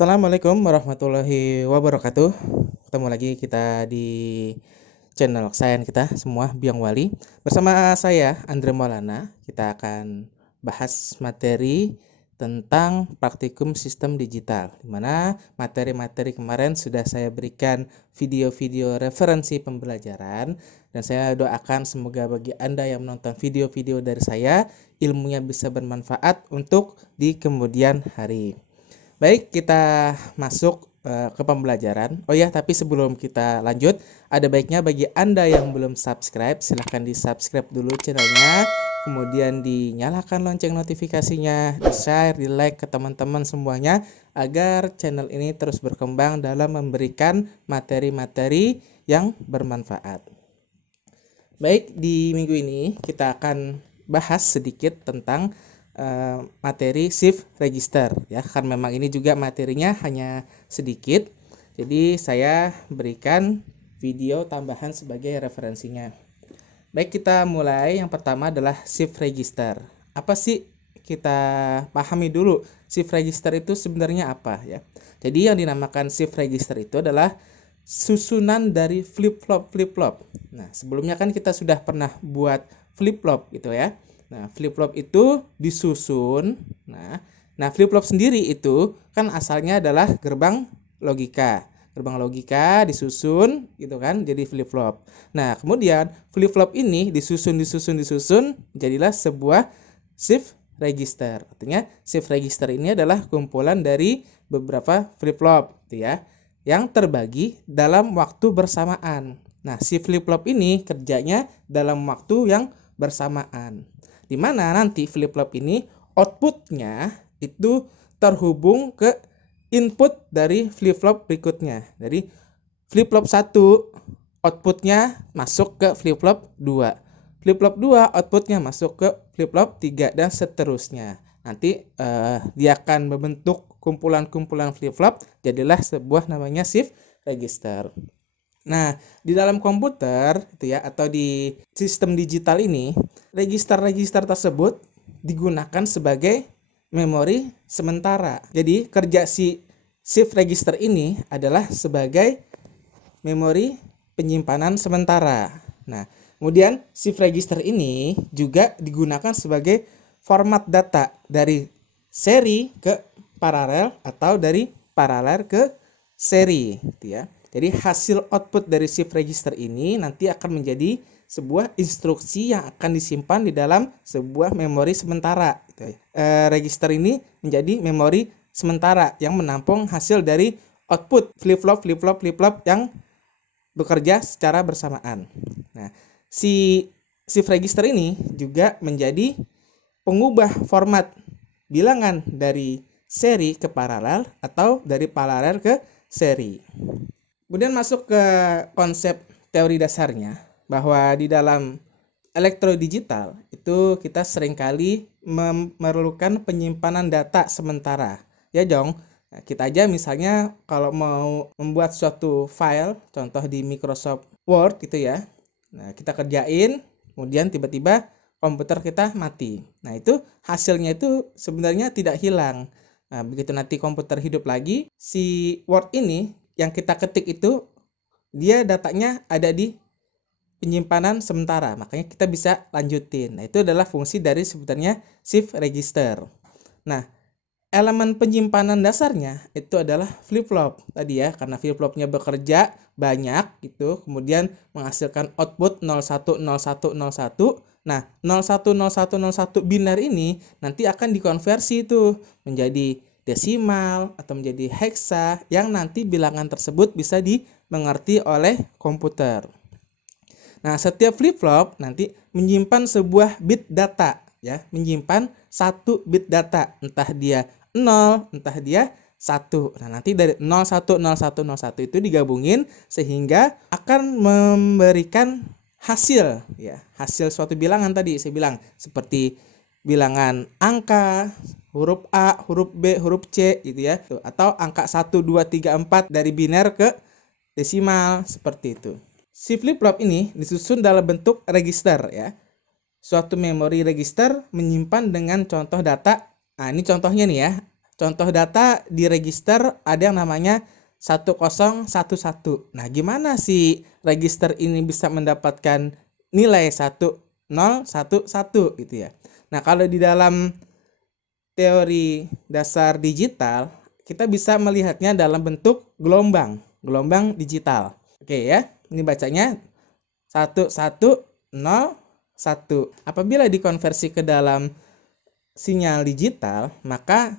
Assalamualaikum warahmatullahi wabarakatuh. Ketemu lagi kita di channel kesayangan kita semua, Biang Wali. Bersama saya, Andre Maulana. Kita akan bahas materi tentang praktikum sistem digital, di mana materi-materi kemarin sudah saya berikan video-video referensi pembelajaran, dan saya doakan semoga bagi Anda yang menonton video-video dari saya, ilmunya bisa bermanfaat untuk di kemudian hari. Baik, kita masuk ke pembelajaran. Oh ya, tapi sebelum kita lanjut, ada baiknya bagi Anda yang belum subscribe, silahkan di-subscribe dulu channelnya, kemudian dinyalakan lonceng notifikasinya, di-share, di-like ke teman-teman semuanya, agar channel ini terus berkembang dalam memberikan materi-materi yang bermanfaat. Baik, di minggu ini kita akan bahas sedikit tentang materi shift register ya, kan memang ini juga materinya hanya sedikit, jadi saya berikan video tambahan sebagai referensinya. Baik, kita mulai. Yang pertama adalah shift register. Apa sih? Kita pahami dulu shift register itu sebenarnya apa ya. Jadi yang dinamakan shift register itu adalah susunan dari flip-flop. Nah, sebelumnya kan kita sudah pernah buat flip-flop gitu ya. Nah, flip-flop itu disusun. Nah, flip-flop sendiri itu kan asalnya adalah gerbang logika. Gerbang logika disusun gitu kan, jadi flip-flop. Nah, kemudian flip-flop ini disusun, jadilah sebuah shift register. Artinya shift register ini adalah kumpulan dari beberapa flip-flop gitu ya, yang terbagi dalam waktu bersamaan. Nah, si flip-flop ini kerjanya dalam waktu yang bersamaan, di mana nanti flip-flop ini outputnya itu terhubung ke input dari flip-flop berikutnya. Jadi flip-flop 1 outputnya masuk ke flip-flop 2. Flip-flop 2 outputnya masuk ke flip-flop 3 dan seterusnya. Nanti dia akan membentuk kumpulan-kumpulan flip-flop, jadilah sebuah namanya shift register. Nah, di dalam komputer itu ya, atau di sistem digital ini, register-register tersebut digunakan sebagai memori sementara. Jadi kerja si shift register ini adalah sebagai memori penyimpanan sementara. Nah, kemudian shift register ini juga digunakan sebagai format data dari seri ke paralel atau dari paralel ke seri gitu ya. Jadi hasil output dari shift register ini nanti akan menjadi sebuah instruksi yang akan disimpan di dalam sebuah memori sementara gitu ya. Register ini menjadi memori sementara yang menampung hasil dari output flip-flop yang bekerja secara bersamaan. Nah, si shift register ini juga menjadi pengubah format bilangan dari seri ke paralel atau dari paralel ke seri. Kemudian masuk ke konsep teori dasarnya, bahwa di dalam elektrodigital itu kita seringkali memerlukan penyimpanan data sementara. Ya Jong, kita aja misalnya kalau mau membuat suatu file, contoh di Microsoft Word gitu ya. Nah, kita kerjain, kemudian tiba-tiba komputer kita mati. Nah, itu hasilnya itu sebenarnya tidak hilang. Nah, begitu nanti komputer hidup lagi, si Word ini yang kita ketik itu dia datanya ada di penyimpanan sementara, makanya kita bisa lanjutin. Nah, itu adalah fungsi dari sebenarnya shift register. Nah, elemen penyimpanan dasarnya itu adalah flip-flop tadi ya, karena flip-flopnya bekerja banyak gitu, kemudian menghasilkan output 010101. Nah, 010101 biner ini nanti akan dikonversi itu menjadi desimal atau menjadi heksa yang nanti bilangan tersebut bisa dimengerti oleh komputer. Nah, setiap flip-flop nanti menyimpan sebuah bit data ya, menyimpan satu bit data, entah dia 0, entah dia 1. Nah, nanti dari 010101 itu digabungin sehingga akan memberikan hasil ya, hasil suatu bilangan tadi saya bilang seperti bilangan angka, huruf A, huruf B, huruf C gitu ya. Atau angka 1, 2, 3, 4 dari biner ke desimal seperti itu. Si flip-flop ini disusun dalam bentuk register ya. Suatu memori register menyimpan dengan contoh data. Nah, ini contohnya nih ya. contoh data di register ada yang namanya 1011. Nah, gimana si register ini bisa mendapatkan nilai 1011 gitu ya. Nah, kalau di dalam teori dasar digital, kita bisa melihatnya dalam bentuk gelombang digital. Oke ya, ini bacanya 1101. Apabila dikonversi ke dalam sinyal digital, maka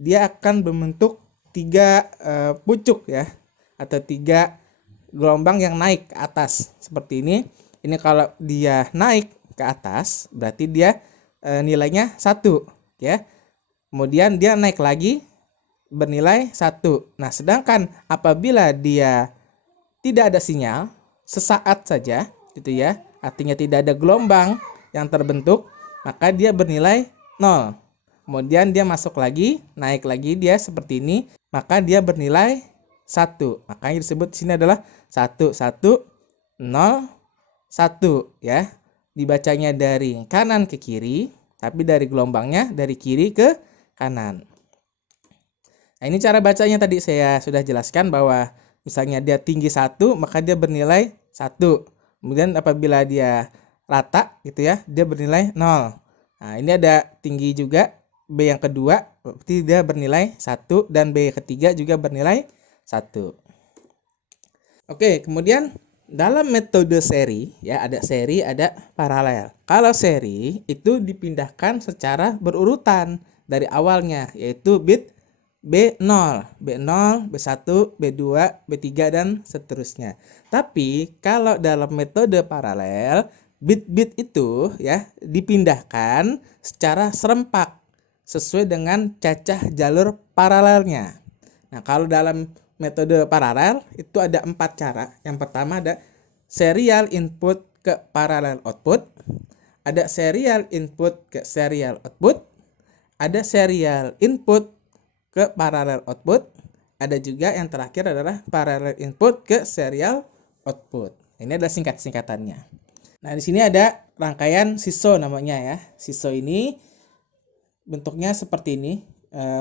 dia akan berbentuk 3 pucuk ya, atau 3 gelombang yang naik ke atas seperti ini. Ini kalau dia naik ke atas berarti dia nilainya 1 ya. Kemudian dia naik lagi bernilai 1. Nah, sedangkan apabila dia tidak ada sinyal sesaat saja gitu ya, artinya tidak ada gelombang yang terbentuk, maka dia bernilai 0. Kemudian dia masuk lagi, naik lagi dia seperti ini, maka dia bernilai 1. Makanya disebut di sini adalah 1101 ya. Dibacanya dari kanan ke kiri, tapi dari gelombangnya dari kiri ke kanan. Nah, ini cara bacanya tadi saya sudah jelaskan bahwa misalnya dia tinggi 1, maka dia bernilai 1. Kemudian apabila dia rata gitu ya, dia bernilai 0. Nah, ini ada tinggi juga B yang kedua, berarti dia bernilai 1, dan B ketiga juga bernilai 1. Oke, kemudian dalam metode seri ya, ada seri, ada paralel. Kalau seri itu dipindahkan secara berurutan dari awalnya, yaitu bit B0, B1, B2, B3 dan seterusnya. Tapi kalau dalam metode paralel, bit-bit itu ya dipindahkan secara serempak sesuai dengan cacah jalur paralelnya. Nah, kalau dalam metode paralel itu ada 4 cara. Yang pertama ada serial input ke paralel output, ada serial input ke serial output, ada serial input ke paralel output, ada juga yang terakhir adalah paralel input ke serial output. Ini adalah singkat-singkatannya. Nah, di sini ada rangkaian SISO namanya ya. SISO ini bentuknya seperti ini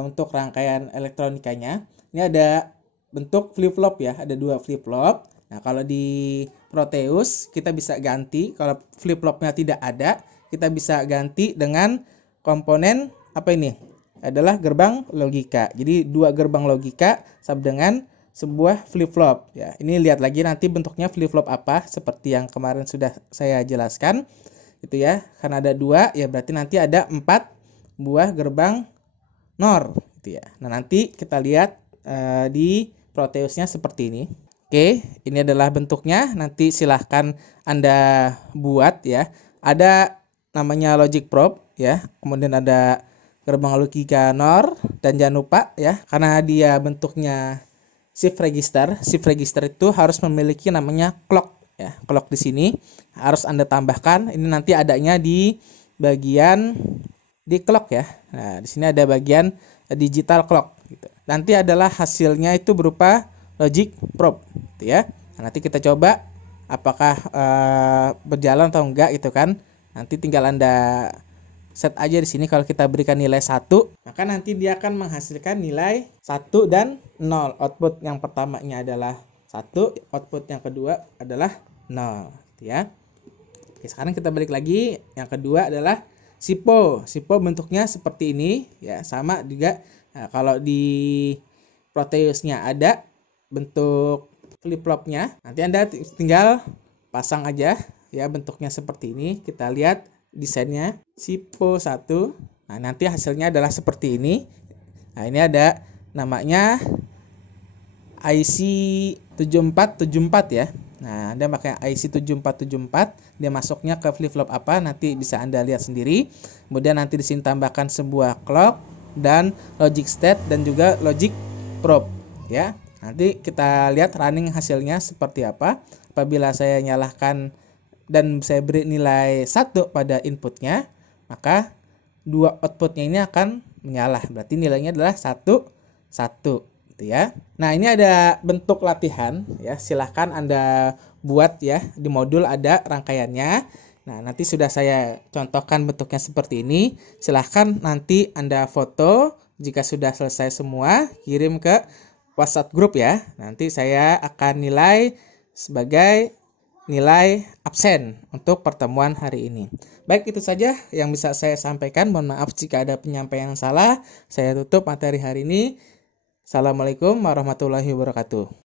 untuk rangkaian elektronikanya. Ini ada bentuk flip-flop ya, ada 2 flip-flop. Nah, kalau di Proteus kita bisa ganti, kalau flip-flopnya tidak ada, kita bisa ganti dengan komponen apa ini? Adalah gerbang logika. Jadi 2 gerbang logika sama dengan sebuah flip-flop ya. Ini lihat lagi nanti bentuknya flip-flop apa, seperti yang kemarin sudah saya jelaskan gitu ya. Karena ada 2 ya, berarti nanti ada 4 buah gerbang NOR gitu ya. Nah, nanti kita lihat di Proteusnya seperti ini. Oke, ini adalah bentuknya. Nanti silahkan Anda buat ya. Ada namanya logic probe ya. Kemudian ada gerbang logika NOR, dan jangan lupa ya, karena dia bentuknya shift register. Shift register itu harus memiliki namanya clock ya. Clock di sini harus Anda tambahkan. Ini nanti adanya di bagian di clock ya. Nah, di sini ada bagian digital clock gitu. Nanti adalah hasilnya itu berupa logic probe gitu ya. Nah, nanti kita coba apakah berjalan atau enggak gitu kan. Nanti tinggal Anda set aja di sini. Kalau kita berikan nilai 1, maka nanti dia akan menghasilkan nilai 1 dan 0. Output yang pertamanya adalah 1, output yang kedua adalah 0 gitu ya. Oke, sekarang kita balik lagi. Yang kedua adalah SIPO. SIPO bentuknya seperti ini ya, sama juga. Nah, kalau di Proteusnya ada bentuk flip-flopnya. Nanti Anda tinggal pasang aja ya, bentuknya seperti ini. Kita lihat desainnya SIPO 1. Nah, nanti hasilnya adalah seperti ini. Nah, ini ada namanya IC 7474 ya. Nah, Anda pakai IC 7474, dia masuknya ke flip-flop apa nanti bisa Anda lihat sendiri. Kemudian nanti di sini tambahkan sebuah clock dan logic state dan juga logic probe ya. Nanti kita lihat running hasilnya seperti apa. Apabila saya nyalakan dan saya beri nilai 1 pada inputnya, maka 2 outputnya ini akan menyala. Berarti nilainya adalah 1 1 gitu ya. Nah, ini ada bentuk latihan ya. Silahkan Anda buat ya. Di modul ada rangkaiannya. Nah, nanti sudah saya contohkan bentuknya seperti ini. Silahkan nanti Anda foto Jika sudah selesai semua, kirim ke WhatsApp grup ya. Nanti saya akan nilai sebagai nilai absen untuk pertemuan hari ini. Baik, itu saja yang bisa saya sampaikan. Mohon maaf jika ada penyampaian yang salah. Saya tutup materi hari ini. Assalamualaikum warahmatullahi wabarakatuh.